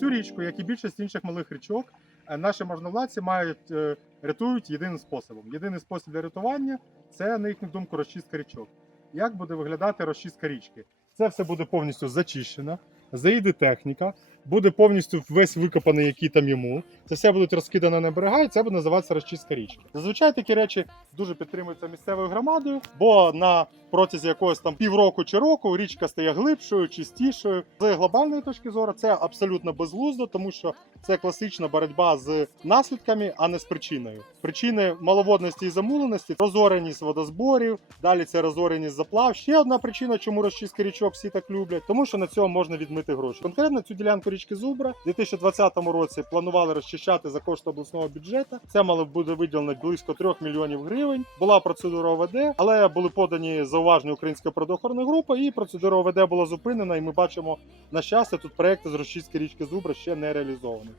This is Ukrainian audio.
Цю річку, як і більшість інших малих річок, е, наші можновладці мають е, рятують єдиним способом. Єдиний спосіб для рятування це, на їхню думку, розчистка річок. Як буде виглядати розчистка річки? Це все буде повністю зачищено, заїде техніка, буде повністю весь викопаний, який там йому. Це все буде розкидано на берега, і це буде називатися розчистка річки. Зазвичай такі речі дуже підтримуються місцевою громадою, бо на протязі якогось там півроку чи року річка стає глибшою, чистішою. З глобальної точки зору це абсолютно безглуздо, тому що це класична боротьба з наслідками, а не з причиною. Причини маловодності і замуленості, розореність водозборів, далі це розореність заплав. Ще одна причина, чому розчистки річок всі так люблять, тому що на цьому можна відмити гроші. Конкретно цю ділянку річки Зубра в 2020 році планували розчищати за кошти обласного бюджету. Це мало буде виділено близько 3 мільйонів гривень. Була процедура ОВД, але були подані зауваження української природоохоронної групи, і процедура ОВД була зупинена. І ми бачимо на щастя, тут проекти з розчистки річки Зубра ще не реалізовані.